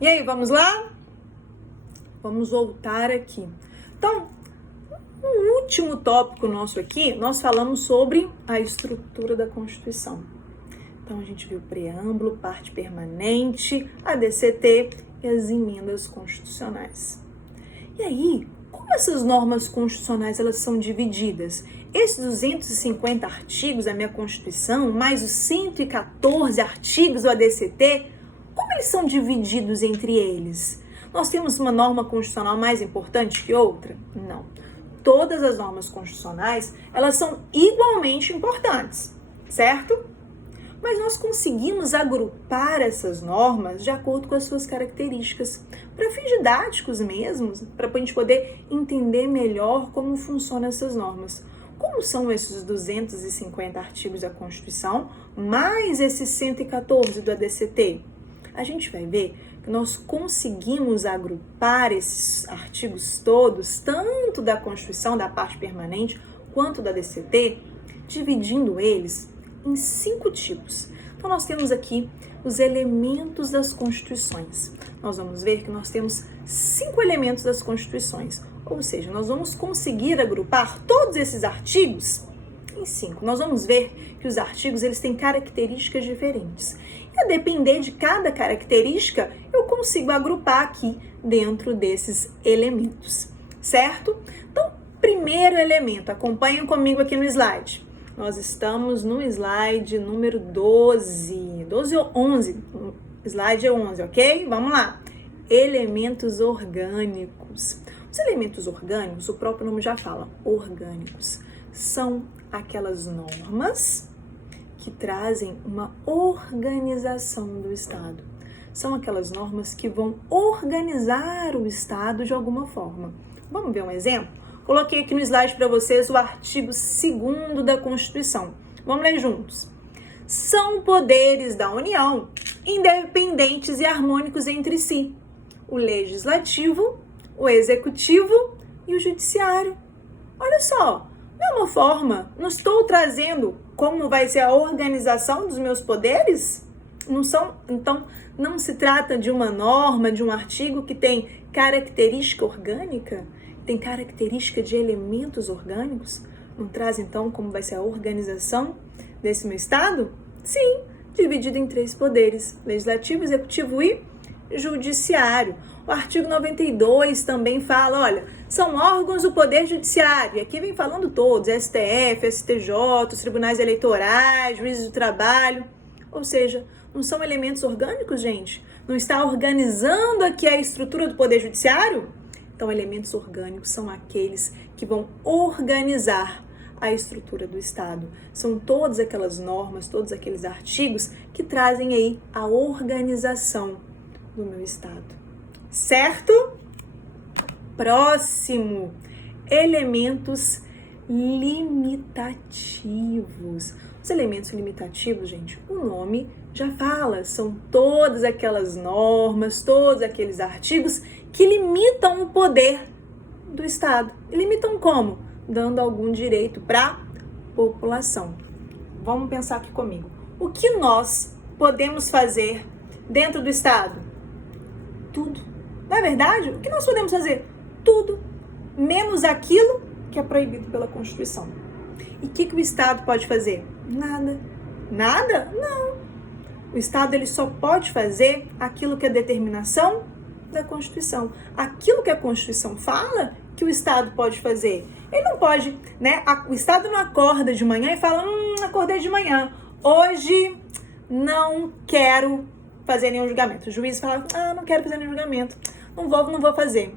E aí, vamos lá? Vamos voltar aqui. Então, no último tópico nosso aqui, nós falamos sobre a estrutura da Constituição. Então, a gente viu preâmbulo, parte permanente, a DCT e as emendas constitucionais. E aí, como essas normas constitucionais elas são divididas? Esses 250 artigos da minha Constituição, mais os 114 artigos do ADCT, como eles são divididos entre eles? Nós temos uma norma constitucional mais importante que outra? Não. Todas as normas constitucionais, elas são igualmente importantes, certo? Mas nós conseguimos agrupar essas normas de acordo com as suas características, para fins didáticos mesmo, para a gente poder entender melhor como funcionam essas normas. Como são esses 250 artigos da Constituição, mais esses 114 do ADCT? A gente vai ver que nós conseguimos agrupar esses artigos todos, tanto da Constituição, da parte permanente, quanto da ADCT, dividindo eles em 5 tipos. Então, nós temos aqui os elementos das Constituições. Nós vamos ver que nós temos 5 elementos das Constituições, ou seja, nós vamos conseguir agrupar todos esses artigos em 5. Nós vamos ver que os artigos eles têm características diferentes. E a depender de cada característica, eu consigo agrupar aqui dentro desses elementos, certo? Então, primeiro elemento, acompanhem comigo aqui no slide. Nós estamos no slide número 12 ou 11, slide é 11, ok? Vamos lá. Elementos orgânicos. Os elementos orgânicos, o próprio nome já fala, orgânicos, são aquelas normas que trazem uma organização do Estado. São aquelas normas que vão organizar o Estado de alguma forma. Vamos ver um exemplo? Coloquei aqui no slide para vocês o artigo 2º da Constituição. Vamos ler juntos. São poderes da União, independentes e harmônicos entre si. O Legislativo, o Executivo e o Judiciário. Olha só, não é uma forma, não estou trazendo como vai ser a organização dos meus poderes? Então, não se trata de uma norma, de um artigo que tem característica orgânica? Tem característica de elementos orgânicos? Não traz, então, como vai ser a organização desse meu Estado? Sim, dividido em 3 poderes, Legislativo, Executivo e Judiciário. O artigo 92 também fala, olha, são órgãos do Poder Judiciário, e aqui vem falando todos, STF, STJ, os tribunais eleitorais, juízes do trabalho, ou seja, não são elementos orgânicos, gente? Não está organizando aqui a estrutura do Poder Judiciário? Então, elementos orgânicos são aqueles que vão organizar a estrutura do Estado. São todas aquelas normas, todos aqueles artigos que trazem aí a organização do meu Estado. Certo? Próximo, elementos limitativos. Os elementos limitativos, gente, o nome já fala, são todas aquelas normas, todos aqueles artigos que limitam o poder do Estado. E limitam como? Dando algum direito para a população. Vamos pensar aqui comigo. O que nós podemos fazer dentro do Estado? Tudo. Não é verdade? O que nós podemos fazer? Tudo, menos aquilo que é proibido pela Constituição. E o que o Estado pode fazer? Nada. Nada? Não. O Estado ele só pode fazer aquilo que é determinação da Constituição. Aquilo que a Constituição fala que o Estado pode fazer. Ele não pode, né? O Estado não acorda de manhã e fala, acordei de manhã. Hoje não quero fazer nenhum julgamento. O juiz fala, não quero fazer nenhum julgamento. Não vou fazer.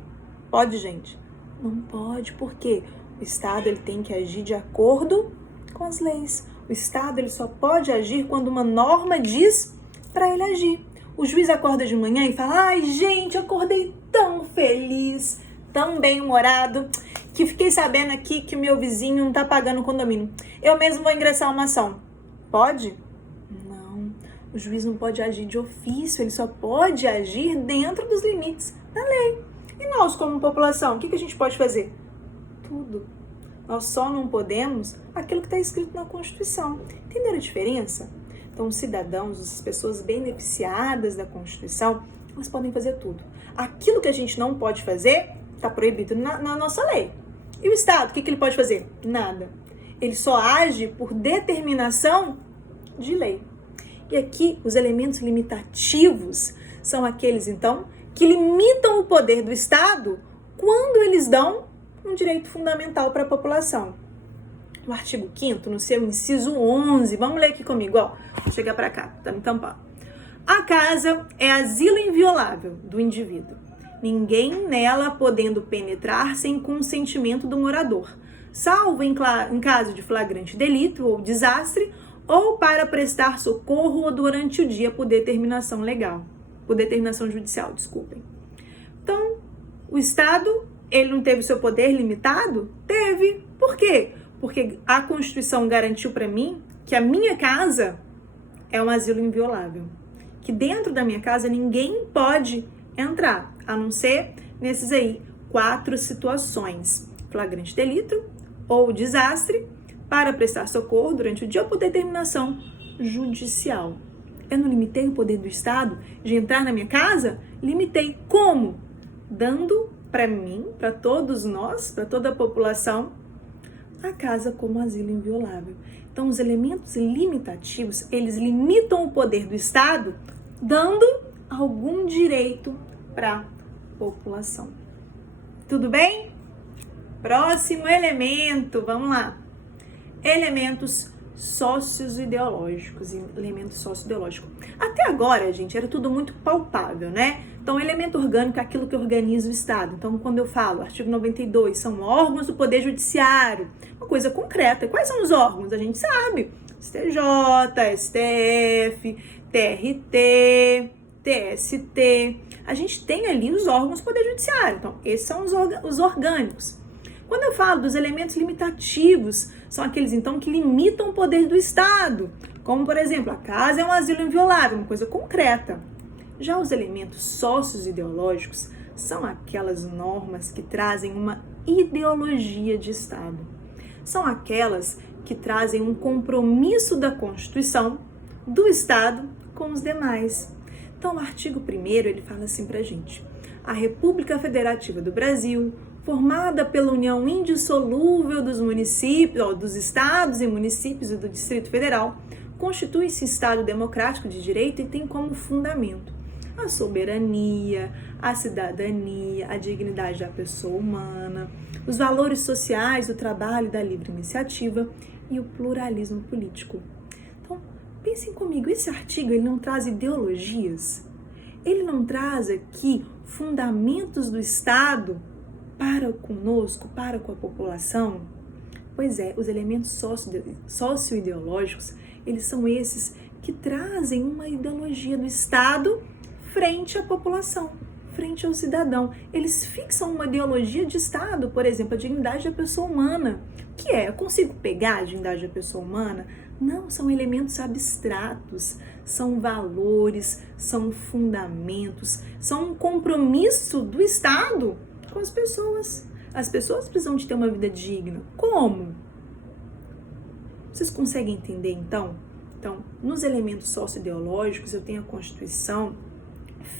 Pode, gente? Não pode, por quê? O Estado ele tem que agir de acordo com as leis. O Estado ele só pode agir quando uma norma diz para ele agir. O juiz acorda de manhã e fala, ai, gente, acordei tão feliz, tão bem-humorado, que fiquei sabendo aqui que o meu vizinho não tá pagando o condomínio. Eu mesmo vou ingressar uma ação. Pode? Não. O juiz não pode agir de ofício, ele só pode agir dentro dos limites da lei. E nós, como população, o que a gente pode fazer? Tudo. Nós só não podemos aquilo que está escrito na Constituição. Entenderam a diferença? Então, os cidadãos, as pessoas beneficiadas da Constituição, elas podem fazer tudo. Aquilo que a gente não pode fazer está proibido na nossa lei. E o Estado, o que ele pode fazer? Nada. Ele só age por determinação de lei. E aqui, os elementos limitativos são aqueles, então, que limitam o poder do Estado quando eles dão um direito fundamental para a população. No artigo 5º, no seu inciso 11, vamos ler aqui comigo, ó. Vou chegar para cá, tá me tampando. A casa é asilo inviolável do indivíduo. Ninguém nela podendo penetrar sem consentimento do morador, salvo em caso de flagrante delito ou desastre, ou para prestar socorro ou durante o dia por determinação judicial, desculpem. Então, o Estado, ele não teve seu poder limitado? Teve. Por quê? Porque a Constituição garantiu para mim que a minha casa é um asilo inviolável. Que dentro da minha casa ninguém pode entrar, a não ser nesses aí 4 situações: flagrante delito ou desastre, para prestar socorro durante o dia ou por determinação judicial. Eu não limitei o poder do Estado de entrar na minha casa? Limitei. Como? Dando para mim, para todos nós, para toda a população, a casa como asilo inviolável. Então, os elementos limitativos, eles limitam o poder do Estado, dando algum direito para a população. Tudo bem? Próximo elemento, vamos lá. Elementos socioideológicos. Até agora, gente, era tudo muito palpável, né? Então, elemento orgânico é aquilo que organiza o Estado. Então, quando eu falo, artigo 92, são órgãos do Poder Judiciário. Uma coisa concreta. Quais são os órgãos? A gente sabe. STJ, STF, TRT, TST. A gente tem ali os órgãos do Poder Judiciário. Então, esses são os orgânicos. Quando eu falo dos elementos limitativos, são aqueles, então, que limitam o poder do Estado. Como, por exemplo, a casa é um asilo inviolável, uma coisa concreta. Já os elementos socioideológicos são aquelas normas que trazem uma ideologia de Estado. São aquelas que trazem um compromisso da Constituição do Estado com os demais. Então, o artigo 1º, ele fala assim pra gente: a República Federativa do Brasil, formada pela união indissolúvel dos municípios, dos estados e municípios e do Distrito Federal, constitui-se Estado democrático de direito e tem como fundamento a soberania, a cidadania, a dignidade da pessoa humana, os valores sociais do trabalho e da livre iniciativa e o pluralismo político. Então, pensem comigo, esse artigo ele não traz ideologias, ele não traz aqui fundamentos do Estado para conosco, para com a população. Pois é, os elementos socioideológicos, eles são esses que trazem uma ideologia do Estado frente à população, frente ao cidadão. Eles fixam uma ideologia de Estado, por exemplo, a dignidade da pessoa humana. O que é? Eu consigo pegar a dignidade da pessoa humana? Não, são elementos abstratos, são valores, são fundamentos, são um compromisso do Estado com as pessoas. As pessoas precisam de ter uma vida digna. Como? Vocês conseguem entender, então? Então, nos elementos socioideológicos, eu tenho a Constituição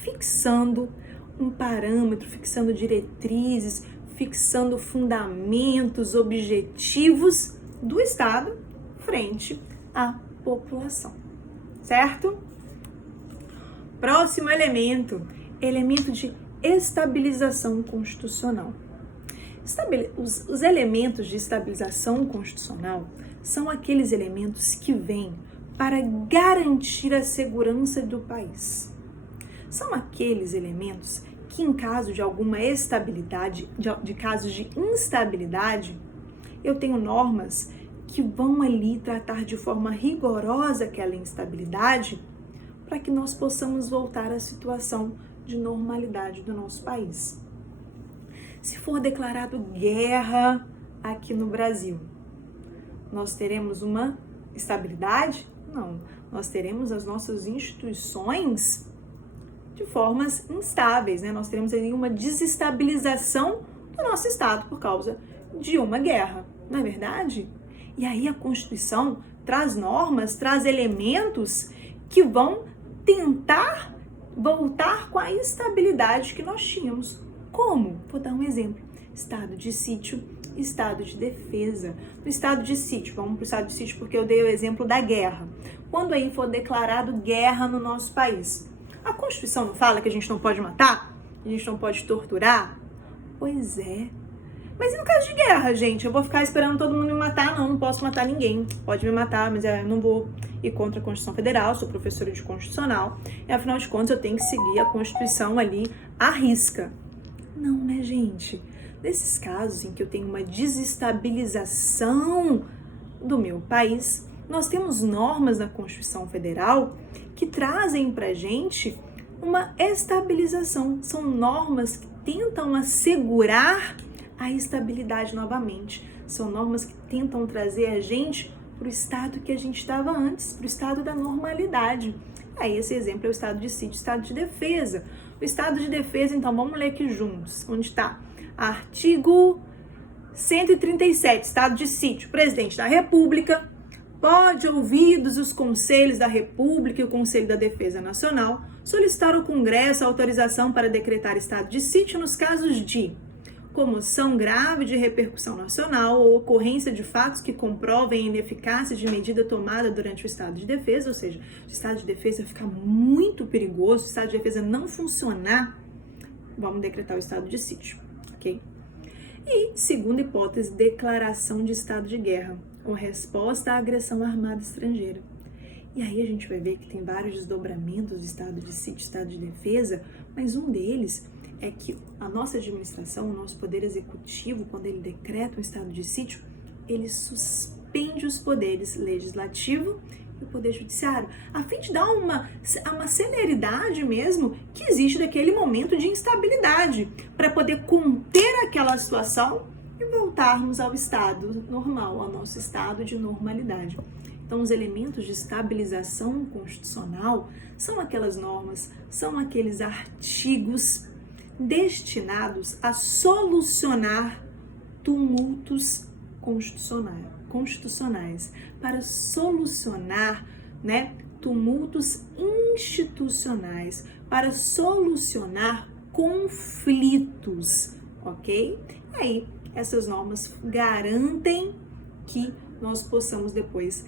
fixando um parâmetro, fixando diretrizes, fixando fundamentos, objetivos do Estado frente à população, certo? Próximo elemento de estabilização constitucional. Os elementos de estabilização constitucional são aqueles elementos que vêm para garantir a segurança do país. São aqueles elementos que, em caso de alguma estabilidade, de casos de instabilidade, eu tenho normas que vão ali tratar de forma rigorosa aquela instabilidade para que nós possamos voltar à situação de normalidade do nosso país. Se for declarado guerra aqui no Brasil, nós teremos uma estabilidade? Não. Nós teremos as nossas instituições de formas instáveis, né? Nós teremos ali uma desestabilização do nosso Estado por causa de uma guerra, não é verdade? E aí a Constituição traz normas, traz elementos que vão tentar voltar com a estabilidade que nós tínhamos. Como? Vou dar um exemplo. Estado de sítio, estado de defesa. No estado de sítio, vamos para o estado de sítio porque eu dei o exemplo da guerra. Quando aí for declarado guerra no nosso país, a Constituição não fala que a gente não pode matar? A gente não pode torturar? Pois é. Mas e no caso de guerra, gente? Eu vou ficar esperando todo mundo me matar? Não posso matar ninguém. Pode me matar, mas eu não vou ir contra a Constituição Federal, sou professora de Constitucional, e afinal de contas eu tenho que seguir a Constituição ali à risca. Não, né, gente? Nesses casos em que eu tenho uma desestabilização do meu país, nós temos normas na Constituição Federal que trazem pra gente uma estabilização. São normas que tentam assegurar a estabilidade novamente. São normas que tentam trazer a gente para o estado que a gente estava antes, para o estado da normalidade. Aí esse exemplo é o estado de sítio, estado de defesa. O estado de defesa, então, vamos ler aqui juntos. Onde está? Artigo 137, estado de sítio. Presidente da República pode, ouvidos os conselhos da República e o Conselho da Defesa Nacional, solicitar ao Congresso a autorização para decretar estado de sítio nos casos de comoção grave de repercussão nacional ou ocorrência de fatos que comprovem a ineficácia de medida tomada durante o estado de defesa, ou seja, o estado de defesa ficar muito perigoso, o estado de defesa não funcionar, vamos decretar o estado de sítio, ok? E, segunda hipótese, declaração de estado de guerra, ou resposta à agressão armada estrangeira. E aí a gente vai ver que tem vários desdobramentos do estado de sítio, estado de defesa, mas um deles é que a nossa administração, o nosso poder executivo, quando ele decreta um estado de sítio, ele suspende os poderes legislativo e o poder judiciário, a fim de dar uma celeridade mesmo que existe daquele momento de instabilidade, para poder conter aquela situação e voltarmos ao estado normal, ao nosso estado de normalidade. Então, os elementos de estabilização constitucional são aquelas normas, são aqueles artigos destinados a solucionar tumultos constitucionais, para solucionar, tumultos institucionais, para solucionar conflitos, ok? E aí, essas normas garantem que nós possamos depois,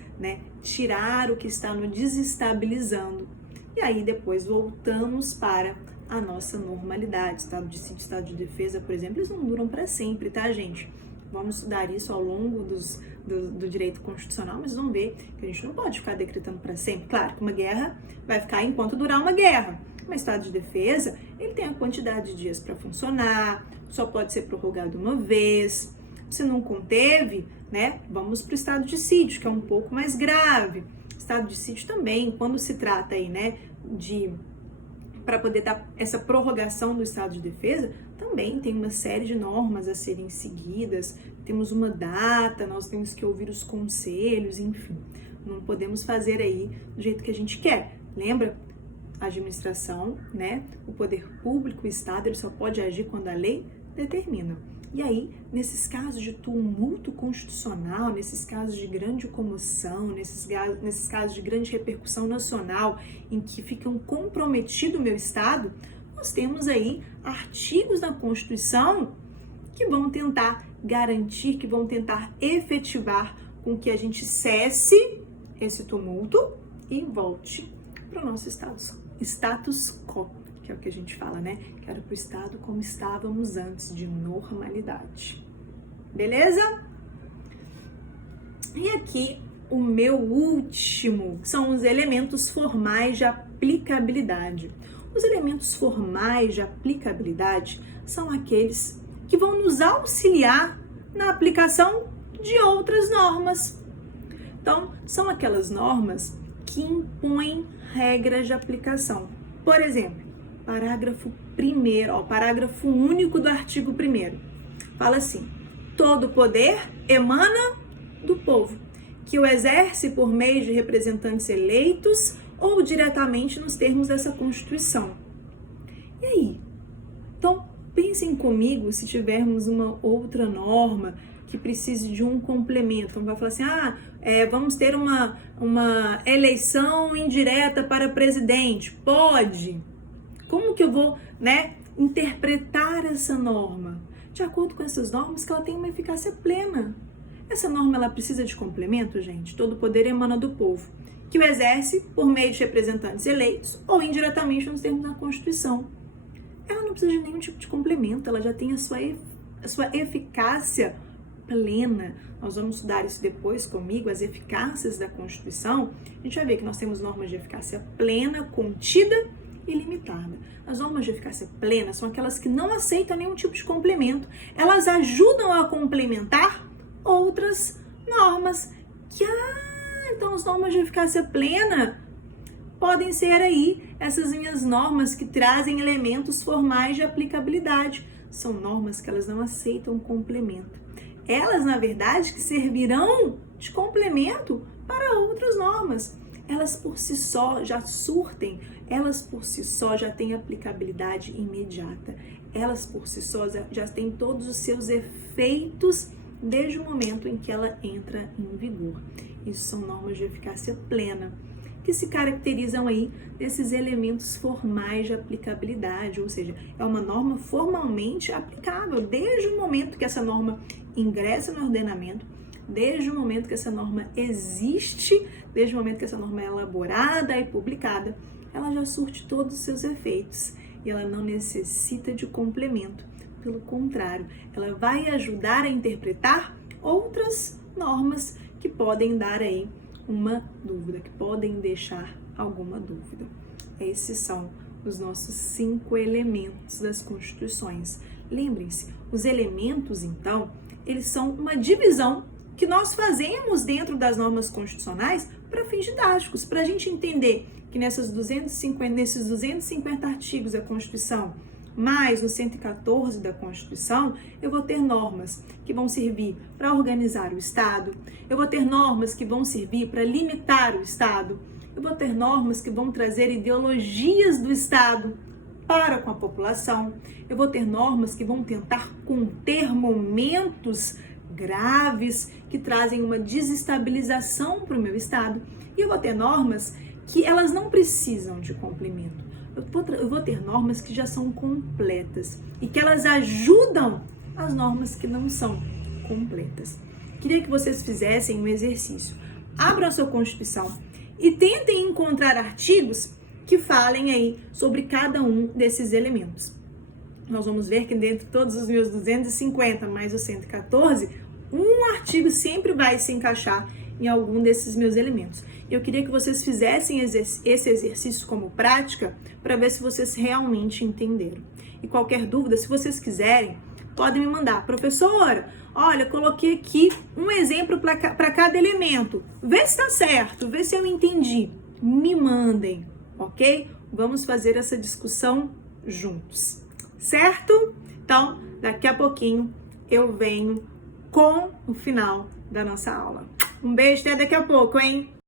tirar o que está nos desestabilizando. E aí, depois, voltamos para a nossa normalidade. Estado de sítio, estado de defesa, por exemplo, eles não duram para sempre, tá, gente? Vamos estudar isso ao longo do direito constitucional, mas vamos ver que a gente não pode ficar decretando para sempre. Claro que uma guerra vai ficar enquanto durar uma guerra. Mas estado de defesa, ele tem a quantidade de dias para funcionar, só pode ser prorrogado uma vez. Se não conteve, vamos para o estado de sítio, que é um pouco mais grave. Estado de sítio também, quando se trata aí, para poder dar essa prorrogação do estado de defesa, também tem uma série de normas a serem seguidas, temos uma data, nós temos que ouvir os conselhos, enfim. Não podemos fazer aí do jeito que a gente quer. Lembra? A administração, o poder público, o Estado, ele só pode agir quando a lei determina. E aí, nesses casos de tumulto constitucional, nesses casos de grande comoção, nesses casos de grande repercussão nacional, em que ficam comprometido o meu Estado, nós temos aí artigos na Constituição que vão tentar garantir, que vão tentar efetivar com que a gente cesse esse tumulto e volte para o nosso status quo, que é o que a gente fala, que era para o estado como estávamos antes, de normalidade. Beleza? E aqui o meu último são os elementos formais de aplicabilidade. Os elementos formais de aplicabilidade são aqueles que vão nos auxiliar na aplicação de outras normas. Então, são aquelas normas que impõem regras de aplicação. Por exemplo, parágrafo único do artigo 1º. Fala assim: todo poder emana do povo, que o exerce por meio de representantes eleitos ou diretamente nos termos dessa Constituição. E aí? Então, pensem comigo se tivermos uma outra norma que precise de um complemento. Então, vai falar assim, vamos ter uma eleição indireta para presidente. Pode, Como que eu vou, interpretar essa norma? De acordo com essas normas, que ela tem uma eficácia plena. Essa norma, ela precisa de complemento, gente. Todo poder emana do povo, que o exerce por meio de representantes eleitos ou indiretamente nos termos da Constituição. Ela não precisa de nenhum tipo de complemento, ela já tem a sua eficácia plena. Nós vamos estudar isso depois comigo, as eficácias da Constituição. A gente vai ver que nós temos normas de eficácia plena, contida e limitada. As normas de eficácia plena são aquelas que não aceitam nenhum tipo de complemento. Elas ajudam a complementar outras normas. Então as normas de eficácia plena podem ser aí essas minhas normas que trazem elementos formais de aplicabilidade. São normas que elas não aceitam complemento. Elas, na verdade, que servirão de complemento para outras normas. Elas por si só já surtem, elas por si só já têm aplicabilidade imediata. Elas por si só já têm todos os seus efeitos desde o momento em que ela entra em vigor. Isso são normas de eficácia plena, que se caracterizam aí desses elementos formais de aplicabilidade, ou seja, é uma norma formalmente aplicável desde o momento que essa norma ingressa no ordenamento, desde o momento que essa norma existe, desde o momento que essa norma é elaborada e publicada, ela já surte todos os seus efeitos e ela não necessita de complemento. Pelo contrário, ela vai ajudar a interpretar outras normas que podem dar aí uma dúvida, que podem deixar alguma dúvida. Esses são os nossos 5 elementos das constituições. Lembrem-se, os elementos, então, eles são uma divisão que nós fazemos dentro das normas constitucionais para fins didáticos, para a gente entender que nesses 250 artigos da Constituição, mais o 114 da Constituição, eu vou ter normas que vão servir para organizar o Estado, eu vou ter normas que vão servir para limitar o Estado, eu vou ter normas que vão trazer ideologias do Estado para com a população, eu vou ter normas que vão tentar conter momentos graves que trazem uma desestabilização para o meu Estado, e eu vou ter normas que elas não precisam de complemento. Eu vou ter normas que já são completas e que elas ajudam as normas que não são completas. Queria que vocês fizessem um exercício. Abram a sua Constituição e tentem encontrar artigos que falem aí sobre cada um desses elementos. Nós vamos ver que dentro de todos os meus 250 mais o 114, um artigo sempre vai se encaixar em algum desses meus elementos. Eu queria que vocês fizessem esse exercício como prática para ver se vocês realmente entenderam. E qualquer dúvida, se vocês quiserem, podem me mandar. Professora, olha, coloquei aqui um exemplo para cada elemento. Vê se está certo, vê se eu entendi. Me mandem, ok? Vamos fazer essa discussão juntos, certo? Então, daqui a pouquinho eu venho com o final da nossa aula. Um beijo, até daqui a pouco, hein?